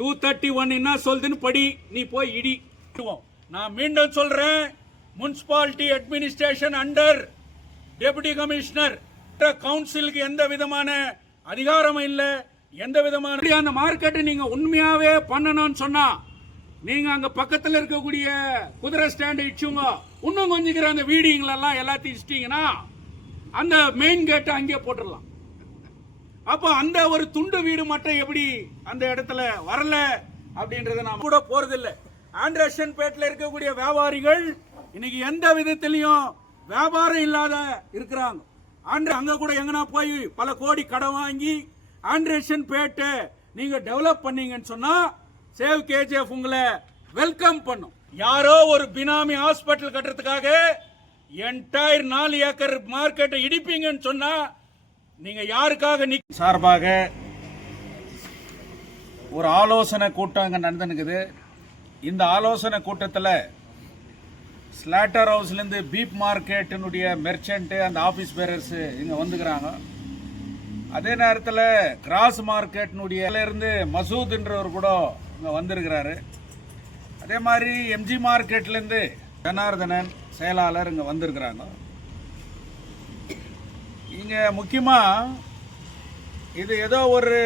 231 என்ன சொல்லுதுன்னு படி, நீ போய் இடி. நான் மீண்டும் சொல்றேன், municipality administration under deputy commissioner கவுன்சிலுக்கு எந்த விதமான அதிகாரமும் இல்லை. எந்த விதமான அந்த மார்க்கெட்டை நீங்க உண்மையாவே பண்ணணும்னு சொன்னா, நீங்க அங்க பக்கத்தில் இருக்கக்கூடிய குதிரை ஸ்டாண்ட் இச்சுங்க, இன்னும் கொஞ்சம் அந்த வீடிங்களெல்லாம் எல்லாத்தையும் இச்சிட்டீங்கன்னா அந்த மெயின் கேட்டை அங்கே போட்டுடலாம். அப்போ அந்த ஒரு துண்டு வீடு மட்டும் எப்படி அந்த இடத்துல வரல அப்படின்றத நான் கூட போறதில்லை. ஆண்டர்சன் பேட்டில் இருக்கக்கூடிய வியாபாரிகள் இன்னைக்கு எந்த விதத்திலையும் வியாபாரம் இல்லாத இருக்கிறாங்க. அங்க கூட எங்கன்னா போய் பல கோடி கடன் வாங்கி ஆண்டர்சன் பேட்டை நீங்க டெவலப் பண்ணீங்கன்னு சொன்னா சேவ் கேஜிஎஃப் உங்களை வெல்கம் பண்ணும். யாரோ ஒரு பினாமி ஹாஸ்பிட்டல் கட்டுறதுக்காக என்டையர் 4 ஏக்கர் மார்க்கெட்டை இடிப்பீங்கன்னு சொன்னா நீங்க யாருக்காக சார்பாக ஒரு ஆலோசனை கூட்டம் இங்க நடந்துனுக்குது. இந்த ஆலோசனை கூட்டத்தில் ஸ்லாட்டர் ஹவுஸ்லேருந்து பீப் மார்க்கெட்டினுடைய மெர்ச்சன்ட்டு அந்த ஆஃபீஸ் பேரர்ஸ் இங்கே வந்துக்கிறாங்க. அதே நேரத்தில் கிராஸ் மார்க்கெட்டினுடைய இருந்து மசூத்ன்றவர் கூட இங்கே வந்திருக்கிறாரு. அதே மாதிரி எம்ஜி மார்க்கெட்லேருந்து ஜனார்தனன் செயலாளர் இங்கே வந்திருக்கிறாங்க. இங்கே முக்கியமாக இது ஏதோ ஒரு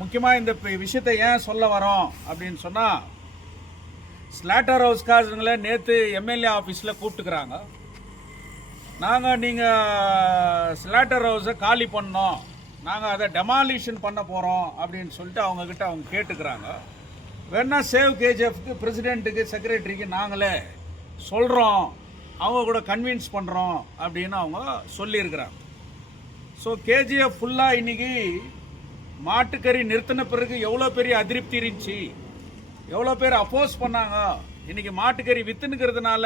முக்கியமாக இந்த விஷயத்தை ஏன் சொல்ல வரோம் அப்படின்னு சொன்னால், ஸ்லாட்டர் ஹவுஸ் காசுங்களை நேற்று எம்எல்ஏ ஆஃபீஸில் கூப்பிட்டுக்கிறாங்க. நீங்கள் ஸ்லாட்டர் ஹவுஸை காலி பண்ணோம், நாங்கள் அதை டெமாலிஷன் பண்ண போகிறோம் அப்படின்னு சொல்லிட்டு அவங்கக்கிட்ட அவங்க கேட்டுக்கிறாங்க. வேணா சேவ் கேஜிஎஃப்க்கு பிரசிடென்ட்டுக்கு செக்ரட்டரிக்கு நாங்களே சொல்கிறோம், அவங்க கூட கன்வின்ஸ் பண்ணுறோம் அப்படின்னு அவங்க சொல்லியிருக்கிறாங்க. ஸோ கேஜிஎஃப் ஃபுல்லாக இன்னைக்கு மாட்டுக்கறி நிறுத்தின பிறகு எவ்வளோ பெரிய அதிருப்தி இருந்துச்சு, எவ்வளோ பேர் அப்போஸ் பண்ணாங்க. இன்னைக்கு மாட்டுக்கறி வித்துனுக்கிறதுனால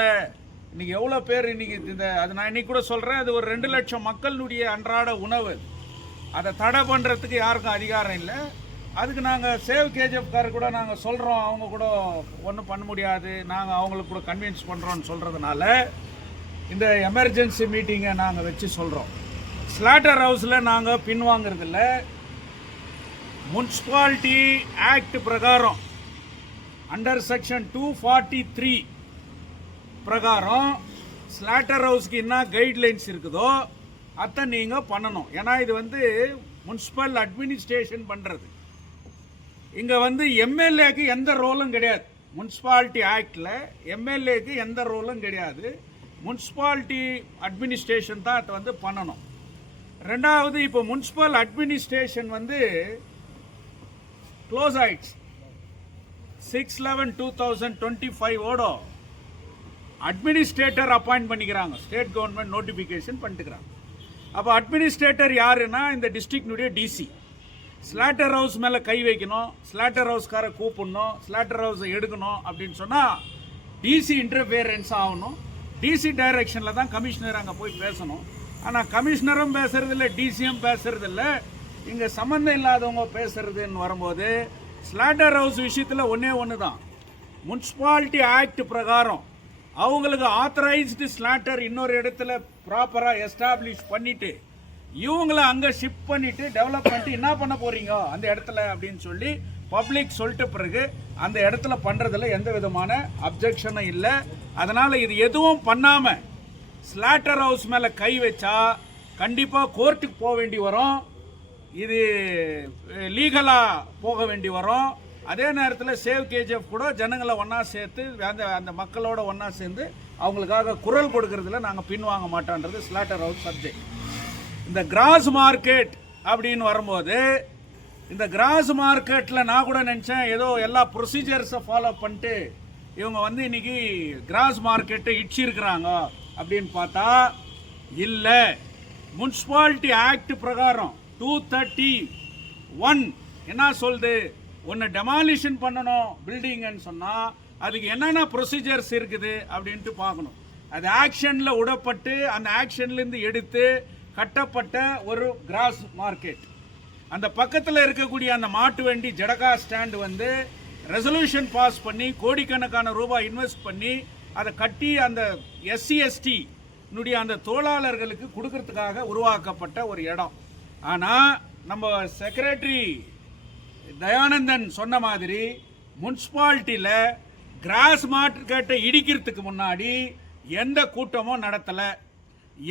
இன்னைக்கு எவ்வளோ பேர் இன்னைக்கு அது நான் இன்னைக்கு கூட சொல்கிறேன், அது ஒரு 2 லட்சம் மக்களுடைய அன்றாட உணவு. அதை தடை பண்ணுறதுக்கு யாருக்கும் அதிகாரம் இல்லை. அதுக்கு நாங்கள் சேவ் கேஜிஎஃப் கார் கூட நாங்கள் சொல்கிறோம், அவங்க கூட ஒன்றும் பண்ண முடியாது, நாங்கள் அவங்களுக்கு கூட கன்வின்ஸ் பண்ணுறோன்னு சொல்கிறதுனால இந்த எமர்ஜென்சி மீட்டிங்கை நாங்கள் வச்சு சொல்கிறோம். ஸ்லாட்டர் ஹவுஸில் நாங்கள் பின்வாங்கிறதில்ல. முனிசிபாலிட்டி ஆக்ட் பிரகாரம் அண்டர் செக்ஷன் 243 பிரகாரம் ஸ்லாட்டர் ஹவுஸ்க்கு என்ன கைட்லைன்ஸ் இருக்குதோ அதை நீங்கள் பண்ணணும். ஏன்னா இது முனிசிபல் அட்மினிஸ்ட்ரேஷன் பண்ணுறது. இங்கே எம்எல்ஏக்கு எந்த ரோலும் கிடையாது. முனிசிபாலிட்டி ஆக்டில் எம்எல்ஏக்கு எந்த ரோலும் கிடையாது. முனிசிபாலிட்டி அட்மினிஸ்ட்ரேஷன் தான் அதை பண்ணணும். ரெண்டாவது, இப்போ முனிசிபல் அட்மினிஸ்ட்ரேஷன் க்ளோஸ் ஆயிடுச்சு. 6/11/2025 அட்மினிஸ்ட்ரேட்டர் அப்பாயிண்ட் பண்ணிக்கிறாங்க. ஸ்டேட் கவர்மெண்ட் நோட்டிஃபிகேஷன் பண்ணிட்டுக்கிறாங்க. அப்போ அட்மினிஸ்ட்ரேட்டர் யாருன்னா இந்த டிஸ்ட்ரிக்டுடைய டிசி. ஸ்லாட்டர் ஹவுஸ் மேலே கை வைக்கணும், ஸ்லாட்டர் ஹவுஸ்காரை கூப்பிடணும், ஸ்லாட்டர் ஹவுஸை எடுக்கணும் அப்படின்னு சொன்னால் டிசி இன்டர்ஃபியரன்ஸ் ஆகணும். டிசி டைரக்ஷனில் தான் கமிஷனர் அங்கே போய் பேசணும். ஆனால் கமிஷனரும் பேசுறதில்ல, டிசியும் பேசுறதில்ல. இங்கே சம்மந்தம் இல்லாதவங்க பேசுறதுன்னு வரும்போது ஸ்லாட்டர் ஹவுஸ் விஷயத்தில் ஒன்று தான், முனிசிபாலிட்டி ஆக்ட் பிரகாரம் அவங்களுக்கு ஆத்தரைஸ்டு ஸ்லாட்டர் இன்னொரு இடத்துல ப்ராப்பராக எஸ்டாப்ளிஷ் பண்ணிட்டு இவங்களை அங்கே ஷிஃப்ட் பண்ணிட்டு டெவலப் பண்ணிட்டு என்ன பண்ண போறீங்க அந்த இடத்துல அப்படின்னு சொல்லி பப்ளிக் சொல்லிட்ட பிறகு அந்த இடத்துல பண்ணுறதுல எந்த விதமான அப்ஜெக்ஷனும் இல்லை. அதனால் இது எதுவும் பண்ணாமல் ஸ்லாட்டர் ஹவுஸ் மேலே கை வச்சா கண்டிப்பாக கோர்ட்டுக்கு போக வேண்டி வரும். இது லீகலாக போக வேண்டி வரும். அதே நேரத்தில் சேவ் கேஜிஎஃப் கூட ஜனங்களை ஒன்றா சேர்த்து அந்த மக்களோட ஒன்றா சேர்ந்து அவங்களுக்காக குரல் கொடுக்கறதுல நாங்கள் பின்வாங்க மாட்டோன்றது ஸ்லாட்டர் ஹவுஸ் சப்ஜெக்ட். இந்த கிராஸ் மார்க்கெட் அப்படின்னு வரும்போது, இந்த கிராஸ் மார்க்கெட்டில் நான் கூட நினச்சேன் ஏதோ எல்லா ப்ரொசீஜர்ஸை ஃபாலோ பண்ணிட்டு இவங்க இன்னைக்கு கிராஸ் மார்க்கெட்டை இடிச்சிருக்கிறாங்க அப்படின்னு பார்த்தா இல்லை. முனிசிபாலிட்டி ஆக்ட் பிரகாரம் 231 என்ன சொல்லுது, ஒன்று டெமாலிஷன் பண்ணணும் பில்டிங்னு சொன்னால் அதுக்கு என்னென்ன ப்ரொசீஜர்ஸ் இருக்குது அப்படின்ட்டு பார்க்கணும். அது ஆக்ஷனில் விடப்பட்டு அந்த ஆக்ஷன்லேருந்து எடுத்து கட்டப்பட்ட ஒரு கிராஸ் மார்க்கெட். அந்த பக்கத்தில் இருக்கக்கூடிய அந்த மாட்டு வண்டி ஜடகா ஸ்டாண்டு ரெசல்யூஷன் பாஸ் பண்ணி கோடிக்கணக்கான ரூபாய் இன்வெஸ்ட் பண்ணி அதை கட்டி அந்த SC/ST அந்த தொழிலாளர்களுக்கு கொடுக்கறதுக்காக உருவாக்கப்பட்ட ஒரு இடம். ஆனால் நம்ம செக்ரட்டரி தயானந்தன் சொன்ன மாதிரி முனிசிபாலிட்டியில் கிராஸ் மார்க்கெட்டை இடிக்கிறதுக்கு முன்னாடி எந்த கூட்டமும் நடத்தல,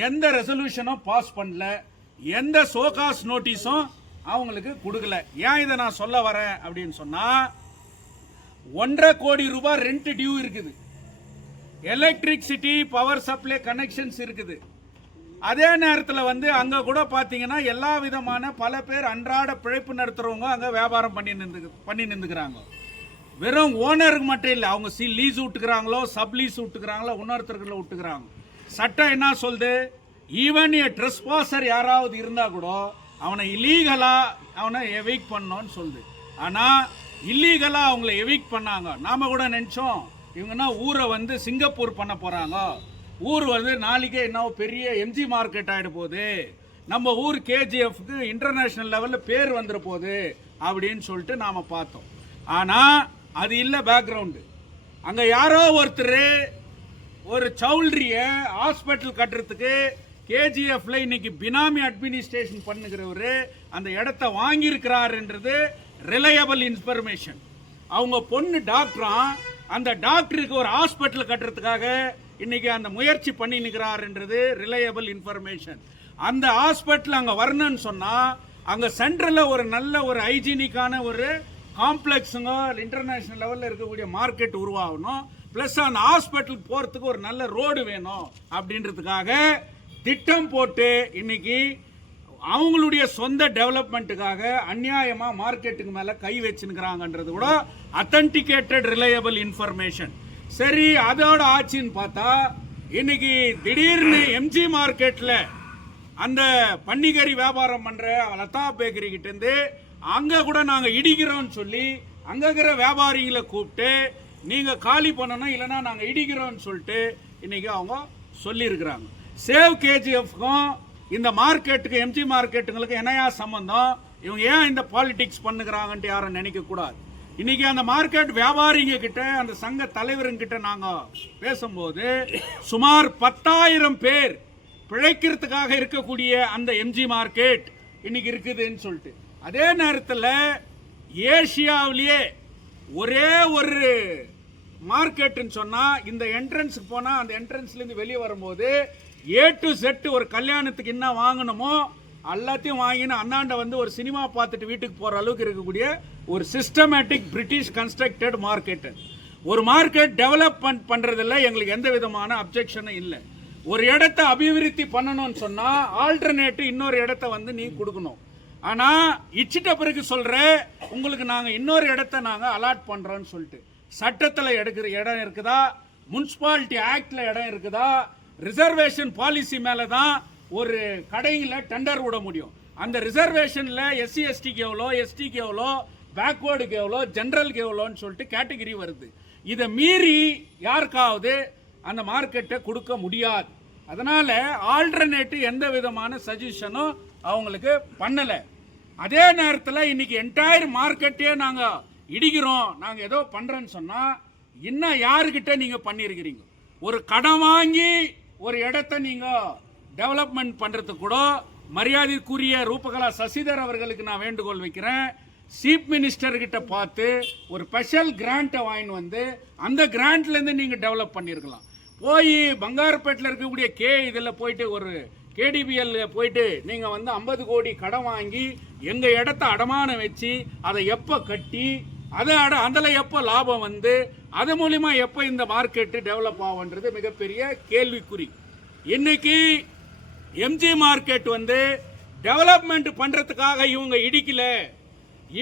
எந்த ரெசல்யூஷனும் பாஸ் பண்ணல, எந்த சோகாஸ் நோட்டீஸும் அவங்களுக்கு கொடுக்கல. ஏன் இதை நான் சொல்ல வரேன் அப்படின்னு சொன்னா, 1.5 கோடி ரூபாய் ரெண்ட் டியூ இருக்குது, எலக்ட்ரிசிட்டி பவர் சப்ளை கனெக்ஷன்ஸ் இருக்குது. அதே நேரத்தில் வந்து அங்கே கூட பார்த்தீங்கன்னா எல்லா விதமான பல பேர் அன்றாட பிழைப்பு நடத்துகிறவங்க அங்கே வியாபாரம் பண்ணி நின்றுக்கிறாங்க. வெறும் ஓனருக்கு மட்டும் இல்லை, அவங்க லீஸ் விட்டுக்கிறாங்களோ சப் லீஸ் விட்டுக்கிறாங்களோ இன்னொருத்தர்களை விட்டுக்கிறாங்க. சட்டம் என்ன சொல்லுது, ஈவன் ட்ரெஸ்பாசர் யாராவது இருந்தால் கூட அவனை இல்லீகலாக அவனை எவிக்ட் பண்ணோன்னு சொல்லுது. ஆனால் இல்லீகலாக அவங்கள எவிக்ட் பண்ணாங்க. நாம் கூட நினச்சோம் இவங்கன்னா ஊரை வந்து சிங்கப்பூர் பண்ண போகிறாங்க, ஊர் வந்து நாளைக்கே என்ன பெரிய எம்ஜி மார்க்கெட் ஆகிட போகுது, நம்ம ஊர் கேஜிஎஃப்க்கு இன்டர்நேஷ்னல் லெவலில் பேர் வந்துட போகுது அப்படின்னு சொல்லிட்டு நாம் பார்த்தோம். ஆனால் அது இல்லை பேக்ரவுண்டு. அங்கே யாரோ ஒருத்தர் ஒரு சவுல்ட்ரியை ஹாஸ்பிட்டல் கட்டுறதுக்கு கேஜிஎஃப்ல இன்னைக்கு பினாமி அட்மினிஸ்ட்ரேஷன் பண்ணுகிறவர் அந்த இடத்த வாங்கியிருக்கிறாருன்றது ரிலையபிள் இன்ஃபர்மேஷன். அவங்க பொண்ணு டாக்டரா, அந்த டாக்டருக்கு ஒரு ஹாஸ்பிட்டல் கட்டுறதுக்காக இன்னைக்கு அந்த முயற்சி பண்ணி நிற்கிறாருன்றது ரிலையபிள் இன்ஃபர்மேஷன். அந்த ஹாஸ்பிட்டல் அங்கே வரணும்னு சொன்னால் அங்கே சென்ட்ரலில் ஒரு நல்ல ஒரு ஹைஜீனிக்கான ஒரு காம்ப்ளெக்ஸுங்க இன்டர்நேஷ்னல் லெவலில் இருக்கக்கூடிய மார்க்கெட் உருவாகணும். ப்ளஸ் அந்த ஹாஸ்பிட்டலுக்கு போகிறதுக்கு ஒரு நல்ல ரோடு வேணும் அப்படின்றதுக்காக திட்டம் போட்டு இன்னைக்கு அவங்களுடைய சொந்த டெவலப்மெண்ட்டுக்காக அநியாயமாக மார்க்கெட்டுக்கு மேலே கை வச்சுக்கிறாங்கன்றது கூட அத்தன்டிகேட்டட் ரிலையபிள் இன்ஃபர்மேஷன். சரி, அதோட ஆட்சின்னு பார்த்தா இன்னைக்கு திடீர்னு எம்ஜி மார்க்கெட்டில் அந்த பன்னிக்கறி வியாபாரம் பண்ணுற லதா பேக்கரி கிட்டேருந்து அங்கே கூட நாங்கள் இடிக்கிறோம்னு சொல்லி அங்கே இருக்கிற வியாபாரிகளை கூப்பிட்டு நீங்கள் காலி பண்ணணும் இல்லைன்னா நாங்கள் இடிக்கிறோம்னு சொல்லிட்டு இன்னைக்கு அவங்க சொல்லியிருக்கிறாங்க. சேவ் கேஜிஎஃப்க்கும் இந்த மார்க்கெட்டுக்கு எம்ஜி மார்க்கெட்டுங்களுக்கு என்னையா சம்பந்தம், இவங்க ஏன் இந்த பாலிடிக்ஸ் பண்ணுகிறாங்கன்ட்டு யாரும் நினைக்கக்கூடாது. இன்னைக்கு அந்த மார்க்கெட் வியாபாரிங்க கிட்ட அந்த சங்க தலைவருங்கிட்ட நாங்கள் பேசும்போது சுமார் 10,000 பேர் பிழைக்கிறதுக்காக இருக்கக்கூடிய அந்த எம்ஜி மார்க்கெட் இன்னைக்கு இருக்குதுன்னு சொல்லிட்டு, அதே நேரத்தில் ஏசியாவிலேயே ஒரே ஒரு மார்க்கெட்டுன்னு சொன்னால் இந்த என்ட்ரன்ஸுக்கு போனால் அந்த என்ட்ரன்ஸ்லேருந்து வெளியே வரும்போது A to Z ஒரு கல்யாணத்துக்கு என்ன வாங்கணுமோ எல்லாத்தையும் வாங்கின்னு அண்ணாண்ட வந்து ஒரு சினிமா பார்த்துட்டு வீட்டுக்கு போகிற அளவுக்கு இருக்கக்கூடிய ஒரு சிஸ்டமேட்டிக் பிரிட்டிஷ் கன்ஸ்ட்ரக்டட் மார்க்கெட்டு. ஒரு மார்க்கெட் டெவலப்மெண்ட் பண்ணுறதில்ல எங்களுக்கு எந்த விதமான அப்ஜெக்ஷனும் இல்லை. ஒரு இடத்த அபிவிருத்தி பண்ணணும்னு சொன்னால் ஆல்டர்னேட்டிவ் இன்னொரு இடத்த வந்து நீ கொடுக்கணும். ஆனால் இச்சிட்ட பிறகு சொல்கிற உங்களுக்கு நாங்கள் இன்னொரு இடத்த நாங்கள் அலாட் பண்ணுறோன்னு சொல்லிட்டு சட்டத்தில் எடுக்கிற இடம் இருக்குதா, முனிசிபாலிட்டி ஆக்டில் இடம் இருக்குதா, ரிசர்வேஷன் பாலிசி மேலே தான் ஒரு கடையில் டெண்டர் விட முடியும். அந்த ரிசர்வேஷனில் எஸ்சி எஸ்டிக்கு எவ்வளோ, எஸ்டிக்கு எவ்வளோ, பேக்வேர்டுக்கு எவ்வளோ, ஜென்ரலுக்கு எவ்வளோன்னு சொல்லிட்டு கேட்டகரி வருது. இதை மீறி யாருக்காவது அந்த மார்க்கெட்டை கொடுக்க முடியாது. அதனால் ஆல்டர்னேட்டிவ் எந்த விதமான சஜஷனும் அவங்களுக்கு பண்ணலை. அதே நேரத்தில் இன்னைக்கு என்டையர் மார்க்கெட்டே நாங்கள் இடிக்கிறோம், நாங்கள் ஏதோ பண்ணுறேன்னு சொன்னால் இன்னும் யாருக்கிட்ட நீங்கள் பண்ணியிருக்கிறீங்க? ஒரு கடன் வாங்கி ஒரு இடத்த நீங்கள் டெவலப்மெண்ட் பண்ணுறதுக்கு கூட மரியாதைக்குரிய ரூபகலா சசிதர் அவர்களுக்கு நான் வேண்டுகோள் வைக்கிறேன். சீஃப் மினிஸ்டர்கிட்ட பார்த்து ஒரு ஸ்பெஷல் கிராண்ட்டை வாங்கிட்டு வந்து அந்த கிராண்ட்லேருந்து நீங்கள் டெவலப் பண்ணியிருக்கலாம். போய் பங்காரப்பேட்டில் இருக்கக்கூடிய இதில் போயிட்டு ஒரு KDBL போயிட்டு நீங்கள் வந்து 50 கோடி கடன் வாங்கி எங்கள் இடத்த அடமானம் வச்சு அதை எப்போ கட்டி அதில் எப்போ லாபம் வந்து அது மூலிமா எப்போ இந்த மார்க்கெட்டு டெவலப் ஆகுன்றது மிகப்பெரிய கேள்விக்குறி. இன்னைக்கு எம்ஜி மார்க்கெட் வந்து டெவலப்மெண்ட் பண்ணுறதுக்காக இவங்க இடிக்கல,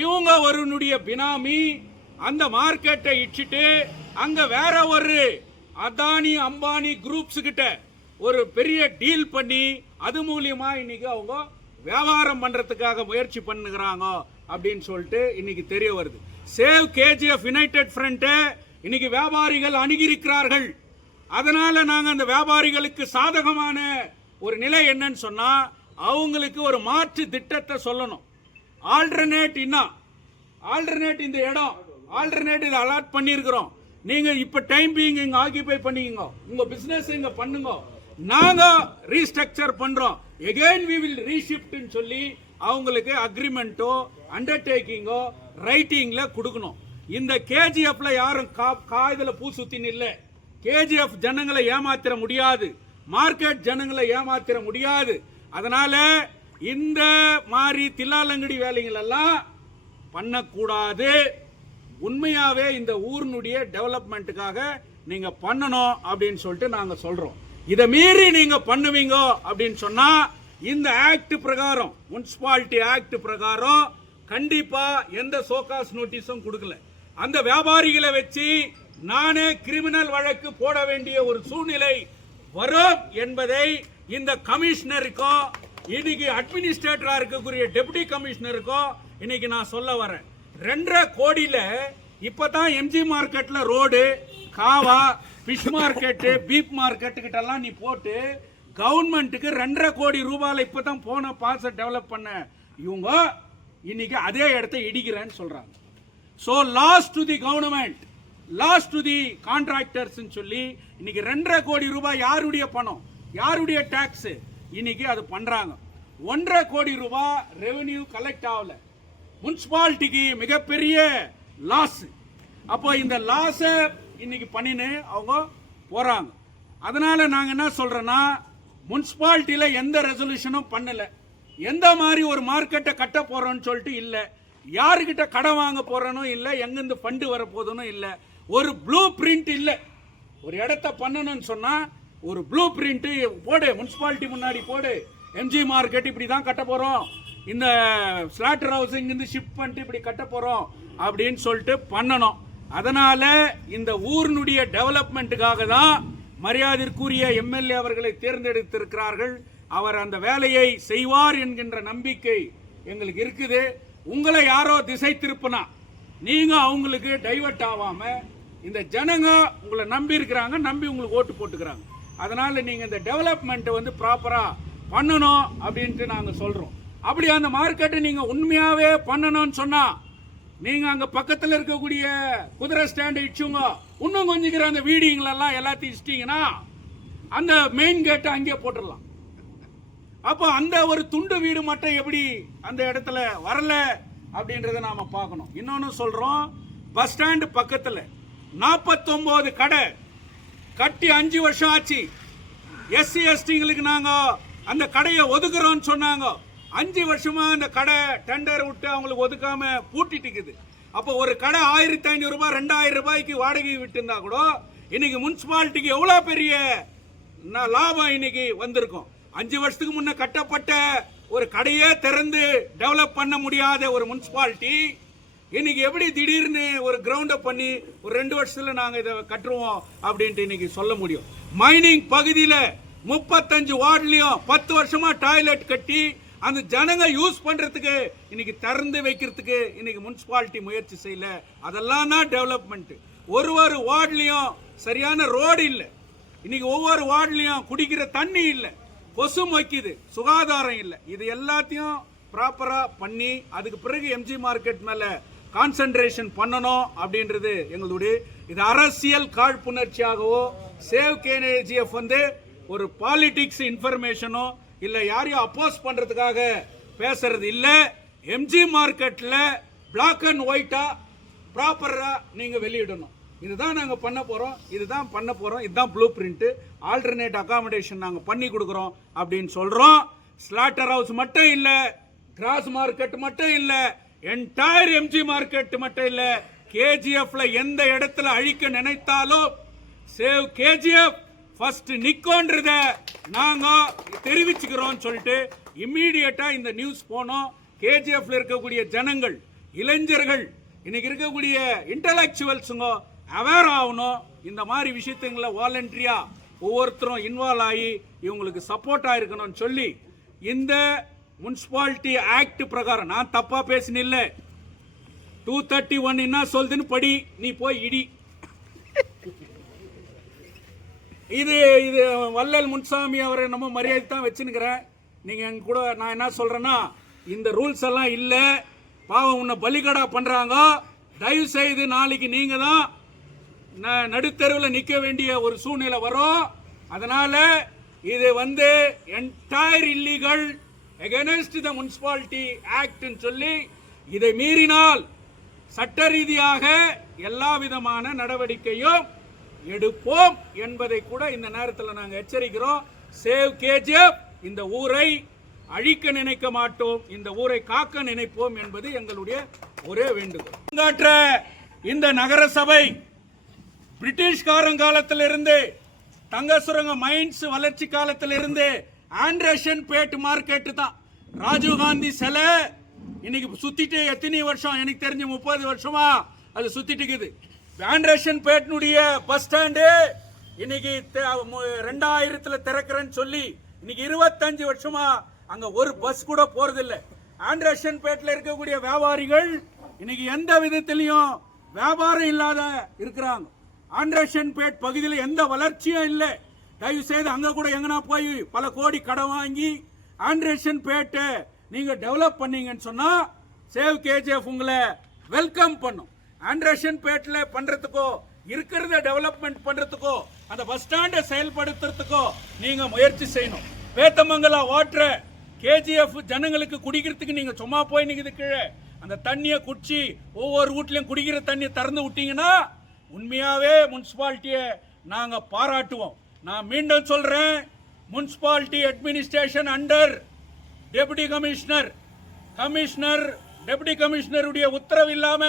இவங்க ஒருனுடைய பினாமி அந்த மார்க்கெட்டை இடிச்சிட்டு அங்கே வேற ஒரு அதானி அம்பானி குரூப்ஸ் கிட்ட ஒரு பெரிய டீல் பண்ணி அது மூலியமா இன்னைக்கு அவங்க வியாபாரம் பண்றதுக்காக முயற்சி பண்ணுகிறாங்க அப்படின்னு சொல்லிட்டு இன்னைக்கு தெரிய வருது. சேவ் கேஜிஎஃப் யுனைடெட் ஃப்ரண்ட் இன்னைக்கு வியாபாரிகள் அணுகியிருக்கிறார்கள். அதனால நாங்கள் அந்த வியாபாரிகளுக்கு சாதகமான ஒரு நிலை என்னன்னு சொன்னா அவங்களுக்கு ஒரு மாற்று திட்டத்தை சொல்லணும். ஆல்டர்னேட் இந்த இடம் ஆல்டர்னேட் இதை அலாட் பண்ணியிருக்கிறோம், நீங்க இப்ப டைம் பீயிங் இங்க ஆக்கிபை பண்ணிக்கங்க, உங்க பிசினஸ் இங்க பண்ணுங்க, நாங்க ரீஸ்ட்ரக்சர் பண்றோம், எகைன் வி வில் ரீஷிஃப்ட் சொல்லி அவங்களுக்கு அக்ரிமெண்ட்டோ அண்டர்டேக்கிங்கோ ரைட்டிங்ல கொடுக்கணும். இந்த கேஜிஎஃப்ல யாரும் காய்தல பூ சுத்தின்னு இல்லை. கேஜிஎஃப் ஜனங்களை ஏமாத்திர முடியாது, மார்க்கெட் ஜனங்களை ஏமாத்திர முடியாது. அதனால இந்த மாதிரி தில்லாலங்கடி வேலைகள் எல்லாம் பண்ணக்கூடாது. உண்மையாவே இந்த ஊரினுடைய டெவலப்மெண்ட்டுக்காக நீங்க பண்ணணும் அப்படின்னு சொல்லிட்டு நாங்க சொல்றோம். இதை மீறி நீங்க பண்ணுவீங்க அப்படின்னு சொன்னா இந்த ஆக்ட் பிரகாரம், முனிசிபாலிட்டி ஆக்ட் பிரகாரம் கண்டிப்பா எந்த சோகாஸ் நோட்டீஸும் கொடுக்கல. அந்த வியாபாரிகளை வச்சு நானே கிரிமினல் வழக்கு போட வேண்டிய ஒரு சூழ்நிலை வரும் என்பதை இந்த கமிஷனருக்கும் இன்னைக்கு அட்மினிஸ்ட்ரேட்டரா இருக்கக்கூடிய டெபுட்டி கமிஷனருக்கும் இன்னைக்கு நான் சொல்ல வரேன். 2.5 கோடியில இப்பதான் எம்ஜி மார்க்கெட்ல ரோடு, காவா, பிஷ் மார்க்கெட்டு, பீப் மார்க்கெட்டு கிட்ட எல்லாம் நீ போட்டு கவர்மெண்ட்டுக்கு 2.5 கோடி ரூபாயில இப்பதான் போன பாஸை டெவலப் பண்ண இவங்க இன்னைக்கு அதே இடத்தை இடிக்கிறேன்னு சொல்றாங்க. So loss to the government, loss to the contractors சொல்லி இன்னைக்கு 2.5 கோடி ரூபாய் யாருடைய பணம், யாருடைய டாக்ஸ் இன்னைக்கு அது பண்றாங்க. 1.5 கோடி ரூபாய் ரெவென்யூ கலெக்ட் ஆகல. முனிசிபாலிட்டிக்கு மிகப்பெரிய லாஸ். அப்போ இந்த லாஸ இன்னைக்கு பண்ணின்னு அவங்க போறாங்க. அதனால நாங்க என்ன சொல்றோம்னா, முனிசிபாலிட்டியில எந்த ரெசல்யூஷனும் பண்ணல, எந்த மாதிரி ஒரு மார்க்கெட்டை கட்ட போறோம்னு சொல்லிட்டு இல்ல, யாருக்கிட்ட கடன் வாங்க போறனும் இல்ல, எங்கிருந்து ஃபண்டு வர போதும் இல்ல, ஒரு ப்ளூ பிரிண்ட் இல்ல. ஒரு இடத்த பண்ணணும்னு சொன்னா ஒரு ப்ளூ பிரிண்ட் போடு, முனிசிபாலிட்டி முன்னாடி போடு, எம்ஜி மார்க்கெட் இப்படி தான் கட்ட போறோம், இந்த ஸ்லாட்டர் ஹவுஸ் இங்கிருந்து ஷிஃப்ட் பண்ணிட்டு இப்படி கட்ட போறோம் அப்படின்னு சொல்லிட்டு பண்ணணும். அதனால இந்த ஊரினுடைய டெவலப்மெண்ட்டுக்காக தான் மரியாதைக்குரிய எம்எல்ஏ அவர்களை தேர்ந்தெடுத்திருக்கிறார்கள். அவர் அந்த வேலையை செய்வார் என்கின்ற நம்பிக்கை எங்களுக்கு இருக்குது. உங்களை யாரோ திசை திருப்பினா நீங்க அவங்களுக்கு டைவர்ட் ஆகாம, இந்த ஜனங்க உங்களை நம்பி இருக்கிறாங்க, நம்பி உங்களுக்கு ஓட்டு போட்டுக்கிறாங்க. அதனால நீங்க இந்த டெவலப்மெண்ட் வந்து ப்ராப்பரா பண்ணணும் அப்படின்ட்டு நாங்க சொல்றோம். அப்படி அந்த மார்க்கெட்டை நீங்க உண்மையாவே பண்ணணும்னு சொன்னா நீங்க அங்க பக்கத்துல இருக்கக்கூடிய குதிரை ஸ்டாண்ட் இச்சுங்க, இன்னும் கொஞ்சம் அந்த வீடிங்களெல்லாம் எல்லாத்தையும் இச்சிட்டீங்கன்னா அந்த மெயின் கேட்டை அங்கேயே போட்டுடலாம். அப்போ அந்த ஒரு துண்டு வீடு மட்டும் எப்படி அந்த இடத்துல வரல அப்படின்றத நாம பார்க்கணும். இன்னொன்னு சொல்றோம், பஸ் ஸ்டாண்ட் பக்கத்துல 49 கடை கட்டி 5 வருஷம் ஆச்சு. எஸ்சி எஸ்டிங்களுக்கு நாங்க அந்த கடையை ஒதுக்குறோம்னு சொன்னாங்க. 5 வருஷமா அந்த கடை டெண்டர் விட்டு அவங்களுக்கு ஒதுக்காம பூட்டிட்டு இருக்குது. அப்போ ஒரு கடை 1500 ரூபாய் 2000 ரூபாய்க்கு வாடகை விட்டு இருந்தா கூட இன்னைக்கு முனிசிபாலிட்டிக்கு எவ்வளவு பெரிய லாபம் இன்னைக்கு வந்திருக்கும். 5 வருஷத்துக்கு முன்ன கட்டப்பட்ட ஒரு கடையே திறந்து டெவலப் பண்ண முடியாத ஒரு முனிசிபாலிட்டி இன்னைக்கு எப்படி திடீர்னு ஒரு கிரவுண்ட் பண்ணி ஒரு 2 வருஷத்துல நாங்க இதை கட்டுருவோம் அப்படின்ட்டு இன்னைக்கு சொல்ல முடியும். மைனிங் பகுதியில 35 வார்டுலயும் 10 வருஷமா டாய்லெட் கட்டி அந்த ஜனங்க யூஸ் பண்றதுக்கு இன்னைக்கு திறந்து வைக்கிறதுக்கு இன்னைக்கு முனிசிபாலிட்டி முயற்சி செய்யல. அதெல்லாம் தான் டெவலப்மெண்ட். ஒரு வார்டுலயும் சரியான ரோடு இல்ல, இன்னைக்கு ஒவ்வொரு வார்டுலயும் குடிக்கிற தண்ணி இல்ல, கொசு மொய்க்குது, சுகாதாரம் இல்ல. இது எல்லாத்தையும் ப்ராப்பரா பண்ணி அதுக்கு பிறகு எம்ஜி மார்க்கெட் மேல கான்சென்ட்ரேஷன் பண்ணணும் அப்படின்றது எங்களுடைய. இது அரசியல் காழ்ப்புணர்ச்சியாகவோ சேவ் கேஜிஎஃப் வந்து ஒரு பாலிடிக்ஸ் இன்ஃபர்மேஷனோ இல்ல யாரையும் அப்போஸ் பண்றதுக்காக பேசுறது இல்ல. எம்ஜி மார்க்கெட்ல பிளாக் அண்ட் ஒயிட்டா ப்ராப்பரா நீங்க வெளியிடணும். இதுதான் நாங்க பண்ண போறோம், இதுதான் பண்ண போறோம், இதுதான் ப்ளூ பிரிண்ட். ஆல்டர்னேட் அகாமடேஷன் நாங்க பண்ணி கொடுக்கறோம் அப்படின்னு சொல்றோம். ஸ்லாட்டர் ஹவுஸ் மட்டும் இல்ல, கிராஸ் மார்க்கெட் மட்டும் இல்ல, என்டையர் எம்ஜி மார்க்கெட் மட்டும் இல்ல, கேஜிஎஃப்ல எந்த இடத்துல அழிக்க நினைத்தாலும் சேவ் கேஜிஎஃப் ஃபர்ஸ்ட் நிக்கோன்றத நாங்க தெரிவிச்சுக்கிறோம் சொல்லிட்டு இம்மீடியட்டா இந்த நியூஸ் போனோம். கேஜிஎஃப்ல இருக்கக்கூடிய ஜனங்கள், இளைஞர்கள், இன்னைக்கு இருக்கக்கூடிய இன்டலெக்சுவல்ஸுங்க அவேர் ஆகணும். இந்த மாதிரி விஷயத்துங்களை வாலண்டரியா ஒவ்வொருத்தரும் இன்வால்வ் ஆகி இவங்களுக்கு சப்போர்ட் ஆயிருக்கணும்னு சொல்லி இந்த முனிசிபாலிட்டி ஆக்ட் பிரகாரம் நான் தப்பா பேசினில்ல. 231 என்ன சொல்லுதுன்னு படி, நீ போய் இடி. இது இது வள்ளல் முன்சாமி அவரை நம்ம மரியாதை தான் வச்சுன்னுக்கிறேன். நீங்க எங்க கூட நான் என்ன சொல்றேன்னா, இந்த ரூல்ஸ் எல்லாம் இல்ல, பாவம் உன்னை பலிகடா பண்றாங்க. தயவு செய்து நாளைக்கு நீங்க தான் நடுத்தருவில் நிக்க வேண்டிய ஒரு சூழ்நிலை வரும். அதனால இது வந்து entire illegal against the municipality act சொல்லி இதை மீறினால் சட்ட ரீதியாக எல்லா விதமான நடவடிக்கையும் எடுப்போம் என்பதை கூட இந்த நேரத்தில் நாங்கள் எச்சரிக்கிறோம். சேவ் கேஜிஎஃப், இந்த ஊரை அழிக்க நினைக்க மாட்டோம், இந்த ஊரை காக்க நினைப்போம் என்பது எங்களுடைய ஒரே வேண்டுகோள். இந்த நகரசபை பிரிட்டிஷ்காரங்காலத்திலிருந்து தங்க சுரங்க மைன்ஸ் வளர்ச்சி காலத்திலிருந்து ஆண்ட்ரேஷன் பேட் மார்க்கெட் தான். ராஜீவ்காந்தி சிலை இன்னைக்கு சுத்திட்டு எத்தனை வருஷம், எனக்கு தெரிஞ்சு 30 வருஷமா அது சுத்திட்டு இருக்குது. ஆண்ட்ரேஷன் பேட்னுடைய பஸ் ஸ்டாண்டு இன்னைக்கு 2000 திறக்கிறேன்னு சொல்லி இன்னைக்கு 25 வருஷமா அங்க ஒரு பஸ் கூட போறதில்லை. ஆண்ட்ரேஷன் பேட்ல இருக்கக்கூடிய வியாபாரிகள் இன்னைக்கு எந்த விதத்திலையும் வியாபாரம் இல்லாத இருக்கிறாங்க. ஆண்ட்ரேஷன் பேட் பகுதியில் எந்த வளர்ச்சியும் இல்லை. தயவு செய்து அங்க கூட எங்கன்னா போய் பல கோடி கடன் வாங்கி ஆண்ட்ரேஷன் பேட்டை நீங்க டெவலப் பண்ணீங்கன்னு சொன்னா சேவ் கேஜிஎஃப் உங்களை வெல்கம் பண்ணும். ஆண்ட்ரேஷன் பேட்ல பண்றதுக்கோ இருக்கிறத டெவலப்மெண்ட் பண்றதுக்கோ அந்த பஸ் ஸ்டாண்டை செயல்படுத்துறதுக்கோ நீங்க முயற்சி செய்யணும். வேத்தமங்கலா வாட்டர் கேஜிஎஃப் ஜனங்களுக்கு குடிக்கிறதுக்கு நீங்க சும்மா போய் நிக்குது கீழே அந்த தண்ணியை குடிச்சு ஒவ்வொரு வீட்லயும் குடிக்கிற தண்ணியை திறந்து விட்டீங்கன்னா உண்மையாவே முனிசிபாலிட்டியை நாங்க பாராட்டுவோம். நான் மீண்டும் சொல்றேன், municipality administration under deputy commissioner deputy கமிஷனருடைய உத்தரவு இல்லாம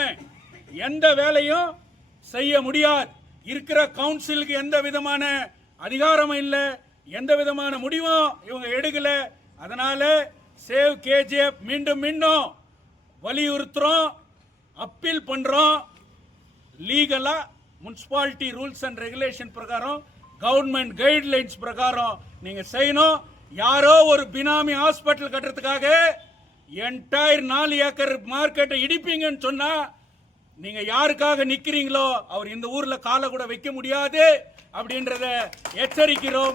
எந்த வேலையும் செய்ய முடியாது. இருக்கிற கவுன்சிலுக்கு எந்த விதமான அதிகாரமும் இல்லை, எந்த விதமான முடிவும் இவங்க எடுக்கல. அதனால சேவ் கேஜிஎஃப் மீண்டும் வலியுறுத்துறோம், அப்பீல் பண்றோம். லீகலா முனிசிபாலிட்டி ரூல்ஸ் அண்ட் ரெகுலேஷன் பிரகாரம் கவர்மெண்ட் கைட்லைன்ஸ் பிரகாரம் நீங்க செய்யணும். யாரோ ஒரு பினாமி ஹாஸ்பிட்டல் கட்டுறதுக்காக என்டையர் 4 ஏக்கர் மார்க்கெட்டை இடிப்பீங்கன்னு சொன்னா நீங்க யாருக்காக நிக்கிறீங்களோ அவர் இந்த ஊர்ல காலை கூட வைக்க முடியாது அப்படின்றத எச்சரிக்கிறோம்.